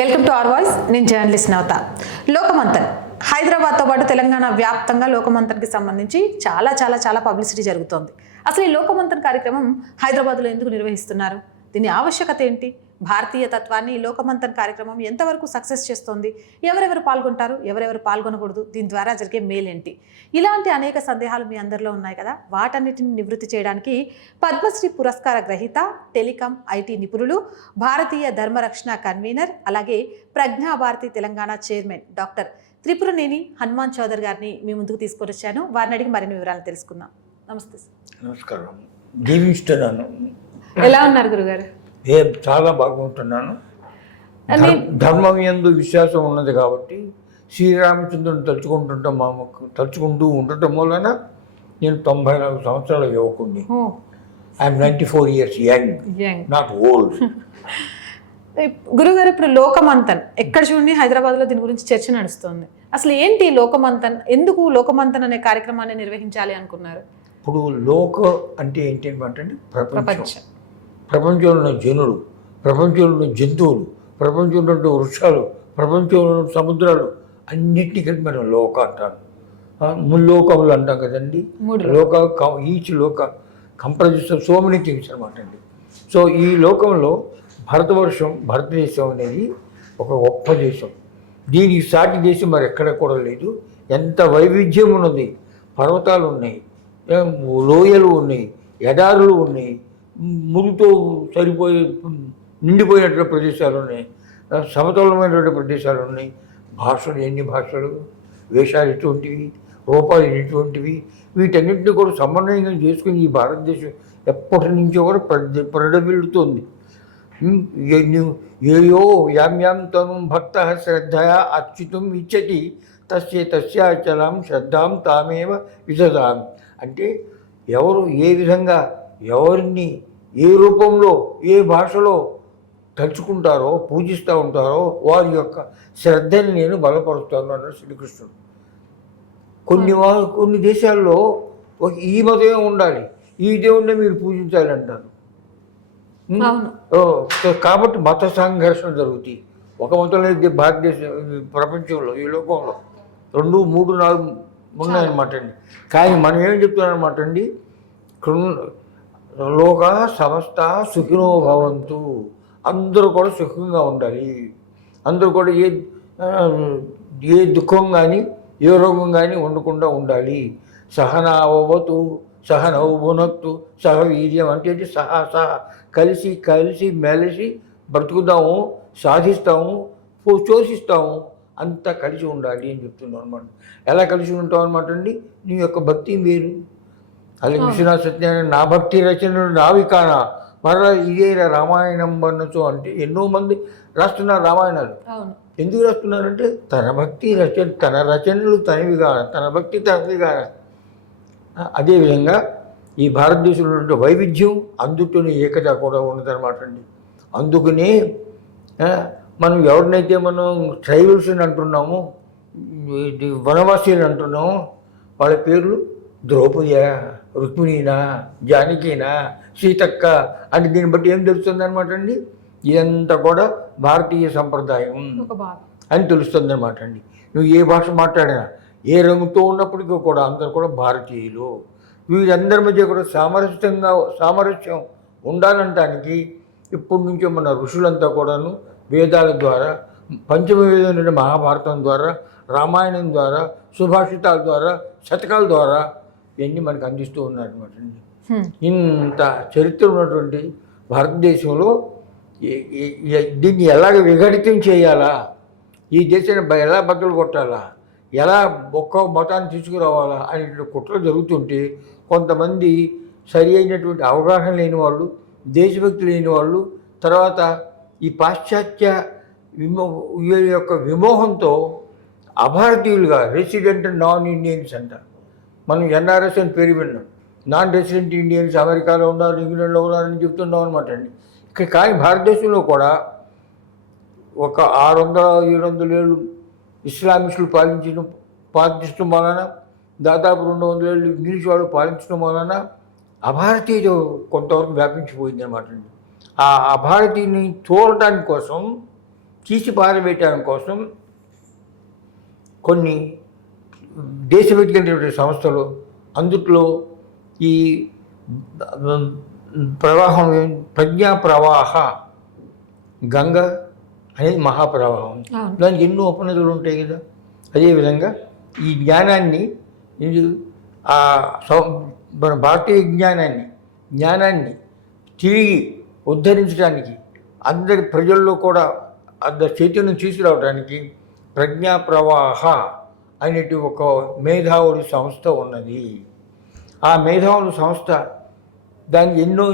Welcome to our voice నేను journalist నవత. లోకమంతన్. హైదరాబాద్తో పాటు తెలంగాణ వ్యాప్తంగా లోకమంతన్కి సంబంధించి చాలా చాలా చాలా పబ్లిసిటీ జరుగుతోంది. అసలు ఈ లోకమంతన్ కార్యక్రమం హైదరాబాద్లో ఎందుకు నిర్వహిస్తున్నారు? దీని ఆవశ్యకత ఏంటి? భారతీయ తత్వాన్ని ఈ లోకమంతన్ కార్యక్రమం ఎంతవరకు సక్సెస్ చేస్తోంది ఎవరెవరు పాల్గొంటారు ఎవరెవరు పాల్గొనకూడదు దీని ద్వారా జరిగే మేలేంటి? ఇలాంటి అనేక సందేహాలు మీ అందరిలో ఉన్నాయి కదా? వాటన్నిటిని నివృత్తి చేయడానికి పద్మశ్రీ పురస్కార గ్రహీత టెలికాం ఐటీ నిపుణులు భారతీయ ధర్మరక్షణ కన్వీనర్ అలాగే ప్రజ్ఞాభారతి తెలంగాణ చైర్మన్ డాక్టర్ త్రిపురనేని హనుమాన్ చౌదరి గారిని మీ ముందుకు తీసుకొని వచ్చాను వారిని అడిగి మరిన్ని వివరాలు తెలుసుకుందాం. నమస్తే సార్. నమస్కారం. ఎలా ఉన్నారు గురుగారు? ఏ చాలా బాగుంటున్నాను. నేను- ధర్- ధర్మం ఎందు విశ్వాసం ఉన్నది కాబట్టి శ్రీరామచంద్రుని తలుచుకుంటుంటాం మా తలుచుకుంటూ ఉండటం వలన నేను తొంభై నాలుగు సంవత్సరాల యువకుడిని I'm ninety four years young young not old గురుగారు ఇప్పుడు లోకమంతన్ ఎక్కడ చూడండి హైదరాబాద్లో దీని గురించి చర్చ నడుస్తుంది. అసలు ఏంటి లోకమంతన్ ఎందుకు లోకమంతన్ అనే కార్యక్రమాన్ని నిర్వహించాలి అనుకున్నారు? ఇప్పుడు లోక అంటే ఏంటి అంటే ప్రపంచం. ప్రపంచంలో ఉన్న జనులు ప్రపంచంలో ఉన్న జంతువులు ప్రపంచంలో వృక్షాలు ప్రపంచంలో సముద్రాలు అన్నిటినీ కలిపి మనం లోక అంటాం. ఆ, ముల్లోకములు అంటాం కదండి. లోక ఈచ్ లోక కంప్రజిస్ సో మెనీ థింగ్స్ అనమాట అండి. సో ఈ లోకంలో భారతవర్షం భారతదేశం అనేది ఒక గొప్ప దేశం. దీనికి సాటి దేశం మరి ఎక్కడ కూడా లేదు. ఎంత వైవిధ్యం ఉన్నది. పర్వతాలు ఉన్నాయి లోయలు ఉన్నాయి ఎడారులు ఉన్నాయి మురుగుతో సరిపోయే నిండిపోయినటువంటి ప్రదేశాలు ఉన్నాయి. ఆ, సమతలమైనటువంటి ప్రదేశాలు ఉన్నాయి. భాషలు ఎన్ని భాషలు? వేషాలు ఎటువంటివి? రూపాలు ఎటువంటివి? వీటన్నింటినీ కూడా సమన్వయంగా చేసుకుని ఈ భారతదేశం ఎప్పటి నుంచో కూడా ప్రడ ప్రడబిల్లుతోంది ఏయో యామ్యాం తను భక్త శ్రద్ధయా అర్చితం ఇచ్చటి తస్య తస్యాచలం శ్రద్ధాం తామేవ విదదాం. అంటే ఎవరు ఏ విధంగా ఎవరిని ఏ రూపంలో ఏ భాషలో తలుచుకుంటారో పూజిస్తూ ఉంటారో వారి యొక్క శ్రద్ధని నేను బలపరుస్తాను అన్నాడు శ్రీకృష్ణుడు. కొన్ని వా- కొన్ని దేశాల్లో ఒక ఈ మతమే ఉండాలి ఈ దేవుణ్ణి మీరు పూజించాలి అంటారు. కాబట్టి మత సంఘర్షణ జరుగుతాయి. ఒక మతం లేదు భారతదేశం ప్రపంచంలో ఈ లోకంలో రెండు మూడు నాలుగు ఉన్నాయన్నమాట అండి. కానీ మనం ఏం చెప్తున్నాం అనమాట అండి లోక సమస్త సుఖినో భవంతు. అందరూ కూడా సుఖంగా ఉండాలి. అందరూ కూడా ఏ ఏ దుఃఖం కానీ ఏ రోగం కానీ ఉండకుండా ఉండాలి. సహనావతు సహనవు భునక్తు సహ వీర్యం అంటే ఏంటి? సహా సహ కలిసి కలిసి మెలిసి బ్రతుకుదాము సాధిస్తాము శోషిస్తాము అంతా కలిసి ఉండాలి అని చెప్తున్నాం అనమాట ఎలా కలిసి ఉంటాం అనమాట అండి? నీ యొక్క భక్తి మీరు అలాగే విశ్వనాథ సత్యనారాయణ నా భక్తి రచనలు నావి కానా? మరలా ఇదే రామాయణం అన్నచో అంటే ఎన్నో మంది రాస్తున్నారు రామాయణాలు. ఎందుకు రాస్తున్నారంటే తన భక్తి రచన తన రచనలు తనవిగా తన భక్తి తనవిగా అదేవిధంగా ఈ భారతదేశంలో ఉన్న వైవిధ్యం అందులోని ఏకత కూడా ఉన్నదన్నమాట అండి. అందుకనే మనం ఎవరినైతే మనం ట్రైబల్స్ అని అంటున్నామో వనవాసీలు అంటున్నామో వాళ్ళ పేర్లు ద్రౌపదియ రుక్మిణీనా జానకీనా సీతక్క అంటే దీన్ని బట్టి ఏం తెలుస్తుంది అనమాట అండి? ఇదంతా కూడా భారతీయ సంప్రదాయం అని తెలుస్తుంది అనమాట అండి. నువ్వు ఏ భాష మాట్లాడినా ఏ రంగుతో ఉన్నప్పటికీ కూడా అందరు కూడా భారతీయులు. వీరందరి మధ్య కూడా సామరస్యంగా సామరస్యం ఉండాలంటానికి ఇప్పటి నుంచో మన ఋషులంతా కూడాను వేదాల ద్వారా పంచమ వేదం నుండి మహాభారతం ద్వారా రామాయణం ద్వారా సుభాషితాల ద్వారా శతకాల ద్వారా ఇవన్నీ మనకు అందిస్తూ ఉన్నారనమాట అండి. ఇంత చరిత్ర ఉన్నటువంటి భారతదేశంలో దీన్ని ఎలాగ విఘటితం చేయాలా? ఈ దేశాన్ని ఎలా బద్దలు కొట్టాలా? ఎలా ఒక్క మతాన్ని తీసుకురావాలా అనేటువంటి కుట్రలు జరుగుతుంటే కొంతమంది సరి అయినటువంటి అవగాహన లేని వాళ్ళు దేశభక్తి లేని వాళ్ళు తర్వాత ఈ పాశ్చాత్య విమో యొక్క విమోహంతో అభారతీయులుగా రెసిడెంట్ నాన్ ఇండియన్స్ అంటారు. మనం ఎన్ఆర్ఎస్ అని పేరు విన్నాం. నాన్ రెసిడెంట్ ఇండియన్స్ అమెరికాలో ఉన్నారు ఇంగ్లాండ్లో ఉన్నారని చెప్తున్నాం అనమాట అండి. కానీ భారతదేశంలో కూడా ఒక ఆరు వందల ఏడు వందల ఏళ్ళు ఇస్లామిస్టులు పాలించిన పాలించడం వలన దాదాపు రెండు వందల ఏళ్ళు ఇంగ్లీష్ వాళ్ళు పాలించడం వలన అభారతీయ కొంతవరకు వ్యాపించిపోయింది అనమాట అండి. ఆ అభారతీయుని చూడటానికి కోసం తీసి పారవేయటం కోసం కొన్ని దేశవ్యాప్తమైనటువంటి సంస్థలు అందుట్లో ఈ ప్రవాహం ప్రజ్ఞా ప్రవాహ గంగ అనేది మహాప్రవాహం. దానికి ఎన్నో ఉపనదులు ఉంటాయి కదా. అదేవిధంగా ఈ జ్ఞానాన్ని మన భారతీయ జ్ఞానాన్ని జ్ఞానాన్ని తిరిగి ఉద్ధరించడానికి అందరి ప్రజల్లో కూడా అంత చైతన్యం తీసుకురావడానికి ప్రజ్ఞా ప్రవాహ అనేటి ఒక మేధావుల సంస్థ ఉన్నది. ఆ మేధావుల సంస్థ దానికి ఎన్నో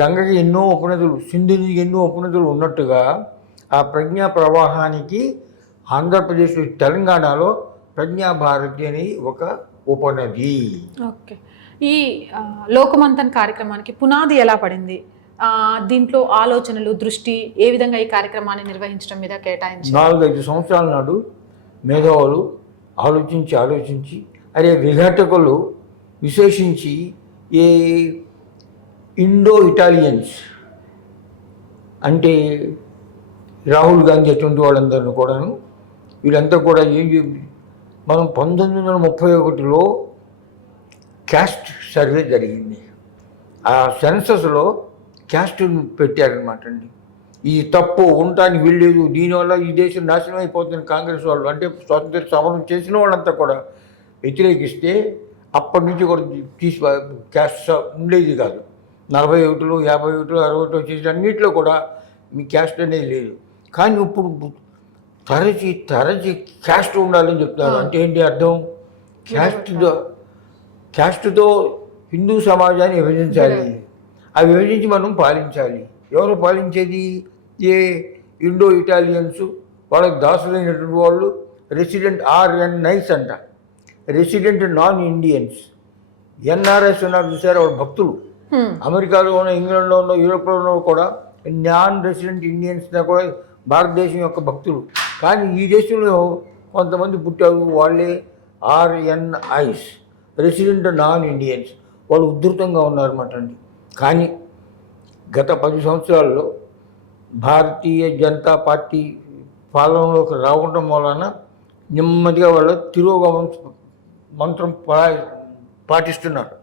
గంగకి ఎన్నో ఉపనదులు సింధుని ఎన్నో ఉపనదులు ఉన్నట్టుగా ఆ ప్రజ్ఞా ప్రవాహానికి ఆంధ్రప్రదేశ్ తెలంగాణలో ప్రజ్ఞా భారతి అని ఒక ఉపనది. ఓకే. ఈ లోకమంతన్ కార్యక్రమానికి పునాది ఎలా పడింది? దీంట్లో ఆలోచనలు దృష్టి ఏ విధంగా ఈ కార్యక్రమాన్ని నిర్వహించడం మీద కేటాయించారు? నాలుగైదు సంవత్సరాల నాడు మేధావులు ఆలోచించి ఆలోచించి అరే విఘటకులు విశేషించి ఏ ఇండో ఇటాలియన్స్ అంటే రాహుల్ గాంధీ అటువంటి వాళ్ళందరిని కూడాను వీళ్ళంతా కూడా ఏం చెప్పి మనం పంతొమ్మిది వందల ముప్పై ఒకటిలో క్యాస్ట్ సర్వే జరిగింది. ఆ సెన్సస్లో క్యాస్ట్ పెట్టారనమాట అండి. ఈ తప్పు ఉండటానికి వీల్లేదు. దీనివల్ల ఈ దేశం నాశనం అయిపోతుంది కాంగ్రెస్ వాళ్ళు. అంటే స్వాతంత్ర సమరం చేసిన వాళ్ళంతా కూడా వ్యతిరేకిస్తే అప్పటి నుంచి కూడా తీసి క్యాస్ట్ ఉండేది కాదు. నలభై ఒకటిలో యాభై ఒకటిలో అరవై ఒకటిలో చేసిన అన్నింటిలో కూడా మీ క్యాస్ట్ అనేది లేదు. కానీ ఇప్పుడు తరచి తరచి క్యాస్ట్ ఉండాలని చెప్తున్నారు. అంటే ఏంటి అర్థం? క్యాస్ట్తో క్యాస్ట్తో హిందూ సమాజాన్ని విభజించాలి. ఆ విభజించి మనం పాలించాలి. ఎవరు పాలించేది? ఏ ఇండో ఇటాలియన్స్ వాళ్ళకి దాసులైనటువంటి వాళ్ళు రెసిడెంట్ ఆర్ఎన్ నైస్ అంట. రెసిడెంట్ నాన్ ఇండియన్స్ ఎన్ఆర్ఎస్ ఉన్నారు చూసారు వాళ్ళ భక్తులు. అమెరికాలో ఉన్న ఇంగ్లాండ్లో ఉన్న యూరోప్లో ఉన్న కూడా నాన్ రెసిడెంట్ ఇండియన్స్ కూడా భారతదేశం యొక్క భక్తులు. కానీ ఈ దేశంలో కొంతమంది పుట్టారు వాళ్ళే ఆర్ఎన్ఐస్ రెసిడెంట్ నాన్ ఇండియన్స్ వాళ్ళు ఉధృతంగా ఉన్నారన్నమాట అండి. కానీ గత పది సంవత్సరాల్లో భారతీయ జనతా పార్టీ పాలనలోకి రావడం వలన నెమ్మదిగా వాళ్ళ తిరోగమనం మంత్రం పా- పాటిస్తున్నారు.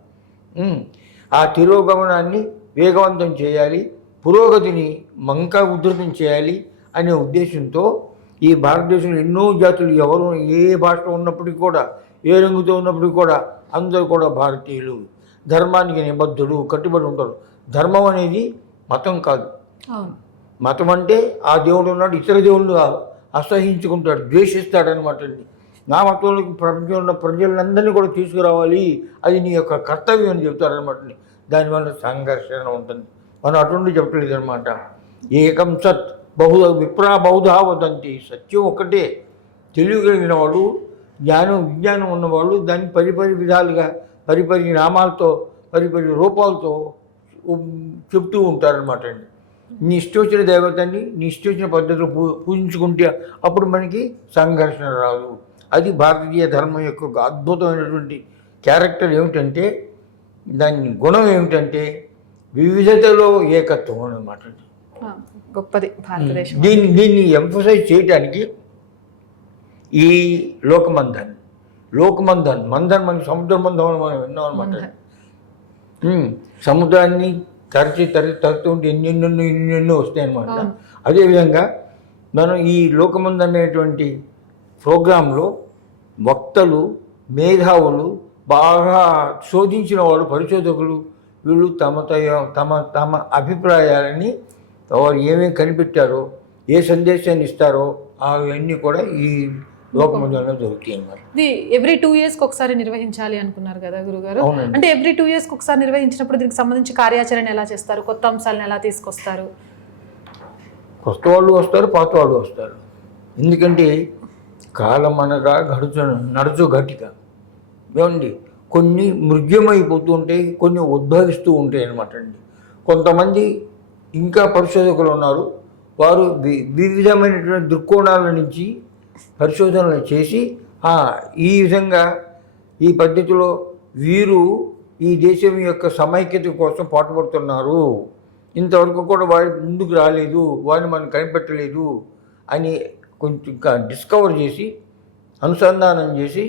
ఆ తిరోగమనాన్ని వేగవంతం చేయాలి పురోగతిని మంకా ఉధృతం చేయాలి అనే ఉద్దేశంతో ఈ భారతదేశంలో ఎన్నో జాతులు ఎవరు ఏ భాషలో ఉన్నప్పటికీ కూడా ఏ రంగుతో ఉన్నప్పటికీ కూడా అందరూ కూడా భారతీయులు. ధర్మానికి నిబద్ధుడు కట్టుబడి ఉంటారు. ధర్మం అనేది మతం కాదు. మతం అంటే ఆ దేవుడు ఉన్నాడు ఇతర దేవుళ్ళు అసహించుకుంటాడు ద్వేషిస్తాడనమాట అండి. నా మతంలోకి ప్రపంచంలో ఉన్న ప్రజలందరినీ కూడా తీసుకురావాలి అది నీ యొక్క కర్తవ్యం అని చెప్తారనమాట అండి. దానివల్ల సంఘర్షణ ఉంటుంది. మనం అటువంటి చెప్పలేదు అనమాట ఏకం సత్ బహు విప్రా బహుధా వదంతి సత్యం ఒకటే తెలియగలిగిన వాడు జ్ఞానం విజ్ఞానం ఉన్నవాళ్ళు దాన్ని పరిపరి విధాలుగా పరిపరి నామాలతో పరిపరి రూపాలతో చెప్తూ ఉంటారనమాట అండి. నీ దేవతని నీ పద్ధతిలో పూ పూజించుకుంటే అప్పుడు మనకి సంఘర్షణ రాదు. అది భారతీయ ధర్మం యొక్క అద్భుతమైనటువంటి క్యారెక్టర్ ఏమిటంటే దాని గుణం ఏమిటంటే వివిధతలో ఏకత్వం అనమాట గొప్పది భారతదేశం. దీన్ని దీన్ని ఎంఫసైజ్ చేయడానికి ఈ లోకమంధన్ లోకమంధన్ మంధన్ మనకి సముద్ర అని మనం విన్నాం అనమాట సముద్రాన్ని తరచి తరచి తరుతుంటే ఎన్నెన్నెన్నో ఎన్నెన్నో వస్తాయి అనమాట. అదేవిధంగా మనం ఈ లోకమంది అనేటువంటి ప్రోగ్రాంలో వక్తలు మేధావులు బాగా శోధించిన వాళ్ళు పరిశోధకులు వీళ్ళు తమ తమ తమ అభిప్రాయాలని వారు ఏమేమి కనిపెట్టారో ఏ సందేశాన్ని ఇస్తారో అవన్నీ కూడా ఈ దొరుకుతాయి అన్నమాట ఇది ఎవ్రీ టూ ఇయర్స్కి ఒకసారి నిర్వహించాలి అనుకున్నారు కదా గురుగారు. అంటే ఎవ్రీ టూ ఇయర్స్కి ఒకసారి నిర్వహించినప్పుడు దీనికి సంబంధించి కార్యాచరణ ఎలా చేస్తారు? కొత్త అంశాలను ఎలా తీసుకొస్తారు? కొత్త వాళ్ళు వస్తారు పాత వాళ్ళు వస్తారు. ఎందుకంటే కాలం అనగా గడుచు నడుచు ఘటిక ఏమండి? కొన్ని మృగ్యమైపోతూ ఉంటాయి కొన్ని ఉద్భవిస్తూ ఉంటాయి అన్నమాట అండి. కొంతమంది ఇంకా పరిశోధకులు ఉన్నారు. వారు వివిధమైనటువంటి దృక్కోణాల నుంచి పరిశోధనలు చేసి ఈ విధంగా ఈ పద్ధతిలో వీరు ఈ దేశం యొక్క సమైక్యత కోసం పాటుపడుతున్నారు. ఇంతవరకు కూడా వారి ముందుకు రాలేదు వారిని మనం కనిపెట్టలేదు అని కొంచెం ఇంకా డిస్కవర్ చేసి అనుసంధానం చేసి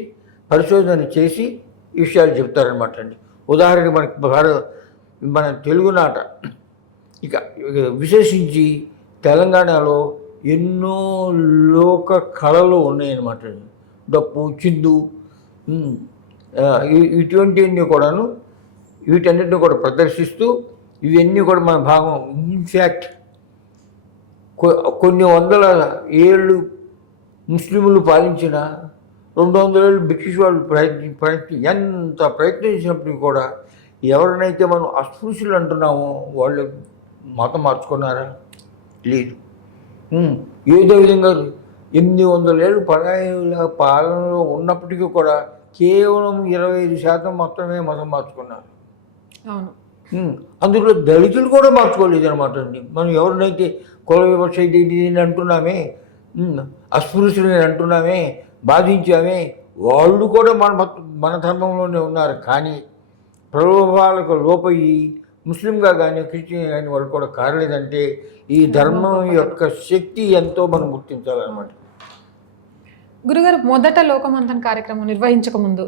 పరిశోధన చేసి ఈ విషయాలు చెప్తారనమాట అండి. ఉదాహరణకి మనకి భారత మన తెలుగునాట ఇక విశేషించి తెలంగాణలో ఎన్నో లోక కళలు ఉన్నాయన్నమాట డప్పు చిందు ఇటువంటివన్నీ కూడాను వీటన్నిటిని కూడా ప్రదర్శిస్తూ ఇవన్నీ కూడా మన భాగం. ఇన్ఫ్యాక్ట్ కొన్ని వందల ఏళ్ళు ముస్లింలు పాలించిన రెండు వందల ఏళ్ళు బ్రిటిష్ వాళ్ళు ప్రయత్ని ప్రయత్ని ఎంత ప్రయత్నించినప్పటికీ కూడా ఎవరినైతే మనం అస్పృశ్యులు అంటున్నామో వాళ్ళు మతం మార్చుకున్నారా? లేదు. ఏదో విధంగా ఎనిమిది వందల ఏళ్ళు పరాయుల పాలనలో ఉన్నప్పటికీ కూడా కేవలం ఇరవై ఐదు శాతం మాత్రమే మతం మార్చుకున్నారు. అందులో దళితులు కూడా మార్చుకోలేదు అనమాట అండి. మనం ఎవరినైతే కుల వివక్ష ఇది అంటున్నామే అస్పృశ్యులని అంటున్నామే బాధించామే వాళ్ళు కూడా మన మన ధర్మంలోనే ఉన్నారు. కానీ ప్రలోభాలకు లోపయ్యి ముస్లింగా కానీ క్రిస్టియన్ కానీ వాళ్ళు కూడా కారలేదంటే ఈ ధర్మం యొక్క శక్తి ఎంతో మనం గుర్తించాలన్నమాట. గురుగారు మొదట లోకమంతన్ కార్యక్రమం నిర్వహించక ముందు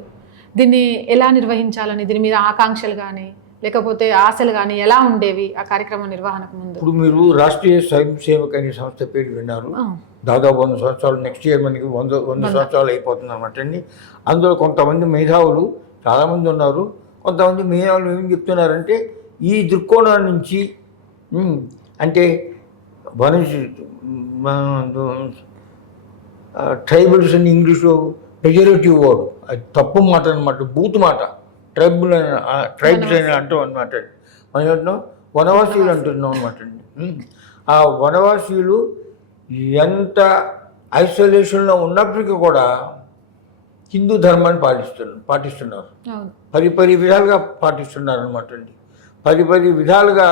దీన్ని ఎలా నిర్వహించాలని దీని మీద ఆకాంక్షలు కానీ లేకపోతే ఆశలు కానీ ఎలా ఉండేవి ఆ కార్యక్రమం నిర్వహణకు ముందు? ఇప్పుడు మీరు రాష్ట్రీయ స్వయం సేవక్ అనే సంస్థ పేరు విన్నారు. దాదాపు వంద సంవత్సరాలు నెక్స్ట్ ఇయర్ మనకి వంద వంద సంవత్సరాలు అయిపోతుంది అనమాట అండి. అందులో కొంతమంది మేధావులు చాలామంది ఉన్నారు. కొంతమంది మేధావులు ఏం చెప్తున్నారంటే ఈ దృక్కోణం నుంచి అంటే మనిషి ట్రైబల్స్ అని ఇంగ్లీష్లో పెజరేటివ్ వర్డ్. అది తప్పు మాట అనమాట బూత్ మాట. ట్రైబుల్ అని ట్రైబ్స్ అని అంటాం అనమాట మనం ఏమంటున్నాం? వనవాసీలు అంటున్నాం అనమాట. ఆ వనవాసీలు ఎంత ఐసోలేషన్లో ఉన్నప్పటికీ కూడా హిందూ ధర్మాన్ని పాటిస్తున్నారు పాటిస్తున్నారు. పది పది విధాలుగా పాటిస్తున్నారు అనమాట అండి. పది పది విధాలుగా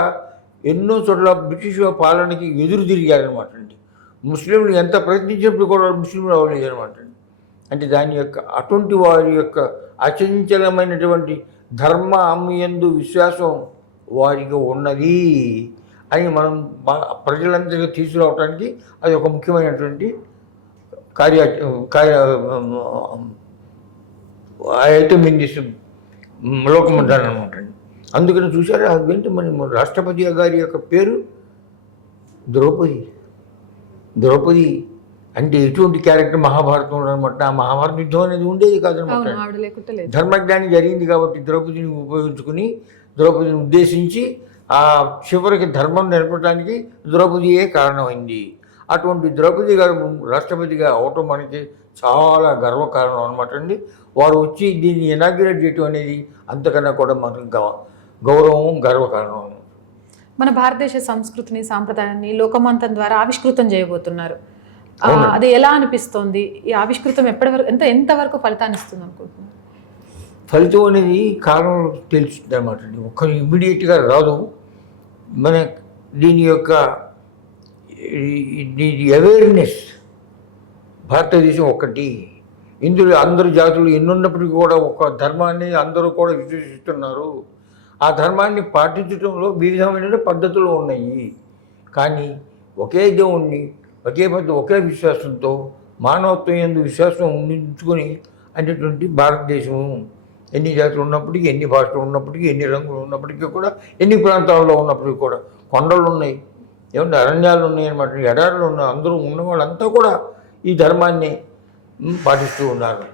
ఎన్నో చోట్ల బ్రిటిష్ పాలనకి ఎదురు తిరిగారనమాట అండి ముస్లింలు ఎంత ప్రయత్నించినప్పుడు కూడా ముస్లింలు అవ్వలేదు అనమాట అండి అంటే దాని యొక్క అటువంటి వారి యొక్క అచంచలమైనటువంటి ధర్మ అమ్మయందు విశ్వాసం వారికి ఉన్నది అని మనం ప్రజలందరికీ తీసుకురావడానికి అది ఒక ముఖ్యమైనటువంటి కార్య కార్య ఐటమ్ ఇన్ దిస్ లోకమంటారు అనమాట అండి అందుకని చూసారా మరి మన రాష్ట్రపతి గారి యొక్క పేరు ద్రౌపది. ద్రౌపది అంటే ఎటువంటి క్యారెక్టర్ మహాభారతంలో అనమాట ఆ మహాభారత యుద్ధం అనేది ఉండేది కాదనమాట ధర్మజ్ఞాని జరిగింది కాబట్టి ద్రౌపదిని ఉపయోగించుకుని ద్రౌపదిని ఉద్దేశించి ఆ చివరికి ధర్మం నిలపడానికి ద్రౌపదియే కారణమైంది. అటువంటి ద్రౌపది గారు రాష్ట్రపతిగా అవటం మనకి చాలా గర్వకారణం అనమాట అండి. వారు వచ్చి దీన్ని ఇనాగ్రేట్ చేయటం అనేది అంతకన్నా కూడా మనకు గౌరవం గర్వకారణం మన భారతదేశ సంస్కృతిని సాంప్రదాయాన్ని లోకమంతం ద్వారా ఆవిష్కృతం చేయబోతున్నారు. అది ఎలా అనిపిస్తోంది? ఈ ఆవిష్కృతం ఎప్పటి వరకు ఎంత ఎంతవరకు ఫలితాన్ని ఇస్తుంది అనుకుంటున్నారు? ఫలితం అనేది కాలం తెలుస్తుంది అనమాట ఒక్క ఇమ్మీడియట్గా రాదు. మన దీని యొక్క దీని అవేర్నెస్ భారతదేశం ఒకటి ఇందులో అందరు జాతులు ఎన్నున్నప్పటికీ కూడా ఒక ధర్మాన్ని అందరూ కూడా విశ్వసిస్తున్నారు. ఆ ధర్మాన్ని పాటించడంలో వివిధమైన పద్ధతులు ఉన్నాయి. కానీ ఒకే దేవుణ్ణి ఒకే పద్ధతి ఒకే విశ్వాసంతో మానవత్వం ఎందు విశ్వాసం ఉంచుకొని అనేటువంటి భారతదేశం ఎన్ని జాతులు ఉన్నప్పటికీ ఎన్ని భాషలు ఉన్నప్పటికీ ఎన్ని రంగులు ఉన్నప్పటికీ కూడా ఎన్ని ప్రాంతాల్లో ఉన్నప్పటికీ కూడా కొండలు ఉన్నాయి. ఏమంటే అరణ్యాలు ఉన్నాయన్నమాట ఎడారులు ఉన్నాయి. అందరూ ఉన్న వాళ్ళంతా కూడా ఈ ధర్మాన్ని పాటిస్తూ ఉన్నారు.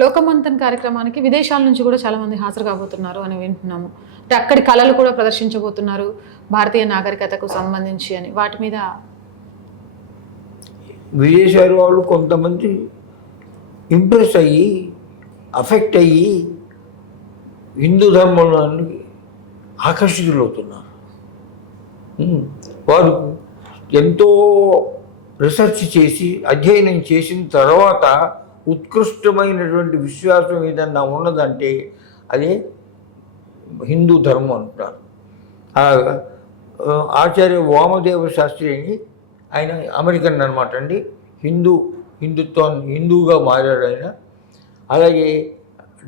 లోకమంతన్ కార్యక్రమానికి విదేశాల నుంచి కూడా చాలామంది హాజరు కాబోతున్నారు అని వింటున్నాము. అంటే అక్కడి కళలు కూడా ప్రదర్శించబోతున్నారు భారతీయ నాగరికతకు సంబంధించి అని. వాటి మీద విదేశాల వాళ్ళు కొంతమంది ఇంప్రెస్ అయ్యి అఫెక్ట్ అయ్యి హిందూ ధర్మంలోనికి ఆకర్షితులవుతున్నారు. వారు ఎంతో రీసెర్చ్ చేసి అధ్యయనం చేసిన తర్వాత ఉత్కృష్టమైనటువంటి విశ్వాసం ఏదన్నా ఉన్నదంటే అది హిందూ ధర్మం అంటారు. ఆచార్య వామదేవ శాస్త్రి అని ఆయన అమెరికన్ అనమాట అండి. హిందూ హిందుత్వం హిందూగా మారాడు ఆయన. అలాగే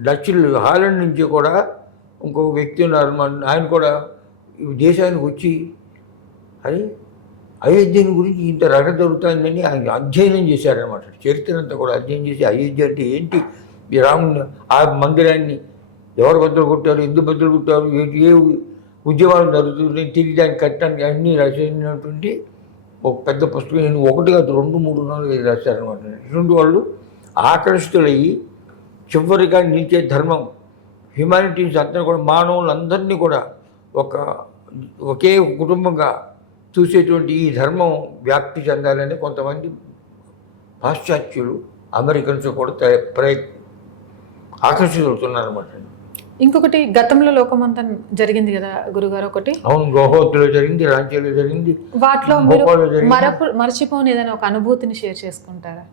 డచ్లు హాలండ్ నుంచి కూడా ఇంకో వ్యక్తి ఉన్నారు. ఆయన కూడా దేశానికి వచ్చి అది అయోధ్యని గురించి ఇంత రగ జరుగుతుందని ఆయన అధ్యయనం చేశారనమాట చరిత్ర అంతా కూడా అధ్యయనం చేసి అయోధ్య అంటే ఏంటి? ఈ రాముని ఆ మందిరాన్ని ఎవరు బద్దలు కొట్టారు? ఎందుకు బద్దలు కొట్టారు? ఏంటి ఏ ఉద్యమాలు జరుగుతున్నాయి? తిరిగి దాన్ని కట్టడానికి అన్నీ రచించినటువంటి ఒక పెద్ద పుస్తకం నేను ఒకటి కాదు రెండు మూడు నాలుగు ఐదు రాశారనమాట ఇటువంటి వాళ్ళు ఆకర్షితులయ్యి చివరిగా నిలిచే ధర్మం. హ్యుమానిటీస్ అంతా కూడా మానవులందరినీ కూడా ఒక ఒకే కుటుంబంగా చూసేటువంటి ఈ ధర్మం వ్యాప్తి చెందాలని కొంతమంది పాశ్చాత్యులు అమెరికన్స్ కూడా త- ప్రయ ఆకర్షితులుతున్నారన్నమాట ఇంకొకటి గతంలో లోకమంతన్ జరిగింది కదా గురుగారు ఒకటి? అవును గోహోత్లో జరిగింది రాంచీలో జరిగింది వాటిలో. మరపు మర్చిపోని ఏదైనా ఒక అనుభూతిని షేర్ చేసుకుంటారా?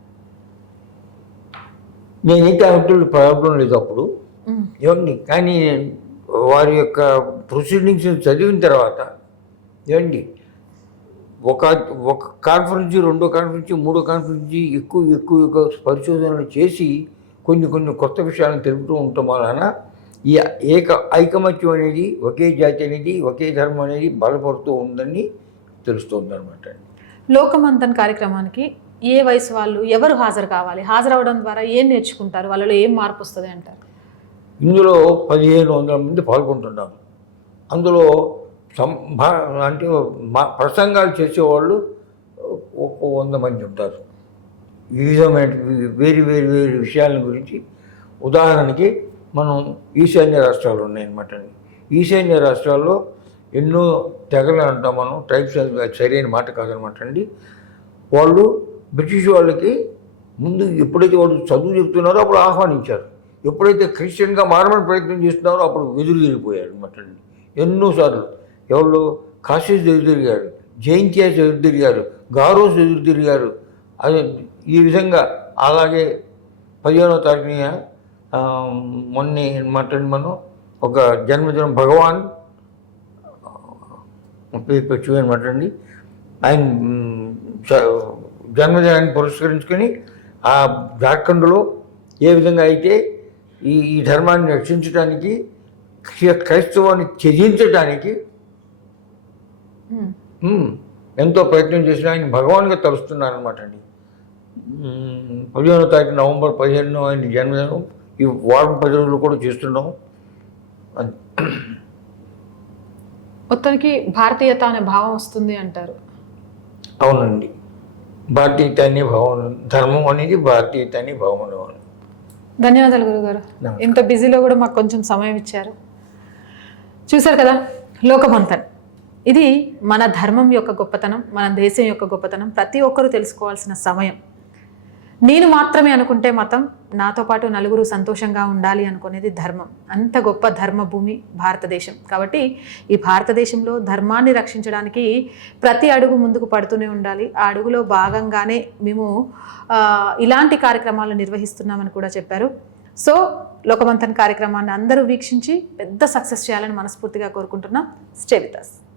నేనైతే అంటున్న ప్రాబ్లం లేదు అప్పుడు. ఏమండి కానీ వారి యొక్క ప్రొసీడింగ్స్ చదివిన తర్వాత ఏమండి ఒక ఒక కాన్ఫరెన్స్ రెండో కాన్ఫరెన్స్ మూడో కాన్ఫరెన్స్ ఎక్కువ ఎక్కువ ఎక్కువ పరిశోధనలు చేసి కొన్ని కొన్ని కొత్త విషయాలను తెలుపుతూ ఉండటం వలన ఈ ఏక ఐకమత్యం అనేది ఒకే జాతి అనేది ఒకే ధర్మం అనేది బలపడుతూ ఉందని తెలుస్తుంది అనమాట లోకమంతన్ కార్యక్రమానికి ఏ వయసు వాళ్ళు ఎవరు హాజరు కావాలి? హాజరవడం ద్వారా ఏం నేర్చుకుంటారు? వాళ్ళలో ఏం మార్పు వస్తుంది అంటారు? ఇందులో పదిహేను వందల మంది పాల్గొంటున్నారు. అందులో సంభా అంటే మా ప్రసంగాలు చేసేవాళ్ళు ఒక వంద మంది ఉంటారు. వివిధమైన వేరు వేరు వేరు విషయాల గురించి ఉదాహరణకి మనం ఈశాన్య రాష్ట్రాలు ఉన్నాయన్నమాట ఈశాన్య రాష్ట్రాల్లో ఎన్నో తెగలు అంటాం మనం ట్రైబ్స్ సరైన మాట కాదనమాట అండి. వాళ్ళు బ్రిటిష్ వాళ్ళకి ముందు ఎప్పుడైతే వాళ్ళు చదువు చెప్తున్నారో అప్పుడు ఆహ్వానించారు. ఎప్పుడైతే క్రిస్టియన్గా మారమని ప్రయత్నం చేస్తున్నారో అప్పుడు వెదురు అనమాట అండి. ఎన్నోసార్లు. ఎవరు? కాశీస్ ఎదురుతిరిగారు తిరిగారు ఎదురుతిరిగారు తిరిగారు గారోస్ ఎదురుతిరిగారు. తిరిగారు అదే ఈ విధంగా అలాగే పదిహేనవ తారీఖున మొన్న మాట్లాడి మనం ఒక జన్మదినం భగవాన్ పేరు అనమాట అండి ఆయన జన్మదినాన్ని పురస్కరించుకొని ఆ జార్ఖండ్లో ఏ విధంగా అయితే ఈ ఈ ధర్మాన్ని రక్షించడానికి క్రైస్తవాన్ని త్యజించడానికి ఎంతో ప్రయత్నం చేసిన ఆయన భగవాన్గా తలుస్తున్నారు అనమాట అండి. మ్, పదిహేనో తారీఖు నవంబర్ పదిహేను ఆయన జన్మదినం. ఈ వారం పది రోజులు కూడా చేస్తున్నాం. మొత్తానికి భారతీయత అనే భావం వస్తుంది అంటారు. అవునండి. భారతీయత అనే భావన ధర్మం అనేది భారతీయత అనే భావన ధన్యవాదాలు గురుగారు. ఇంత బిజీలో కూడా మాకు కొంచెం సమయం ఇచ్చారు. చూశారు కదా లోకమంతన్. ఇది మన ధర్మం యొక్క గొప్పతనం మన దేశం యొక్క గొప్పతనం ప్రతి ఒక్కరూ తెలుసుకోవాల్సిన సమయం. నేను మాత్రమే అనుకుంటే మతం నాతో పాటు నలుగురు సంతోషంగా ఉండాలి అనుకునేది ధర్మం. అంత గొప్ప ధర్మ భూమి భారతదేశం. కాబట్టి ఈ భారతదేశంలో ధర్మాన్ని రక్షించడానికి ప్రతి అడుగు ముందుకు పడుతూనే ఉండాలి. ఆ అడుగులో భాగంగానే మేము ఇలాంటి కార్యక్రమాలు నిర్వహిస్తున్నామని కూడా చెప్పారు. సో లోకమంతన్ కార్యక్రమాన్ని అందరూ వీక్షించి పెద్ద సక్సెస్ చేయాలని మనస్ఫూర్తిగా కోరుకుంటున్నాం. Stay with.